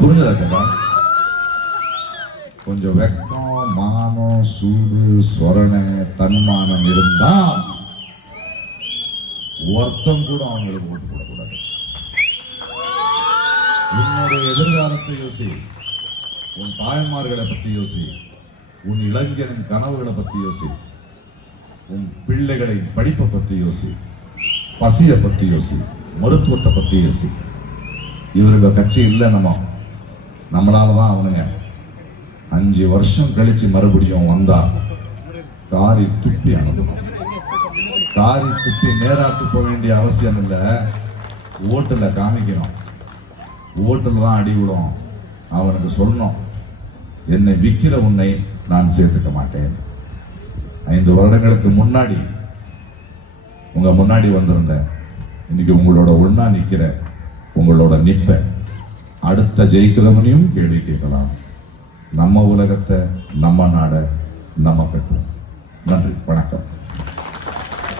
புரிஞ்சதா சப்பா கொஞ்சம் வெக்கம் மானம் சூடு சொரணை தன்மானம் இருந்தா ஒருத்தம் கூட அவங்களுக்கு ஓட்டு போடக்கூடாது உன்னுடைய எதிர்காலத்தை யோசி. உன் தாய்மார்களை பத்தி யோசி. உன் இளைஞரின் கனவுகளை பத்தி யோசி. உன் பிள்ளைகளின் படிப்பை பத்தி யோசி. பசியை பத்தி யோசி. மருத்துவத்தை பத்தி யோசி. இவருங்க கட்சி இல்லை நம்மளால தான் அவனுங்க. அஞ்சு வருஷம் கழிச்சு மறுபடியும் வந்தா காரி துப்பி அனுப்பணும். காரி துப்பி நேராத்து போக வேண்டிய அவசியம் இல்லை. ஓட்டுல காமிக்கணும். ஓட்டுல தான் அடி விடும். அவனுக்கு சொல்லணும். என்னை விற்கிற உன்னை நான் சேர்த்துக்க மாட்டேன். ஐந்து வருடங்களுக்கு முன்னாடி உங்க முன்னாடி வந்திருந்தேன். இன்னைக்கு உங்களோட ஒண்ணா நிக்கிற உங்களோட நிற்பேன் அடுத்த ஜெயிக்கிறவனையும் கேள்வி கேட்கலாம். நம்ம உலகத்தை நம்ம நாடை நம்ம பெற்றோம். நன்றி வணக்கம்.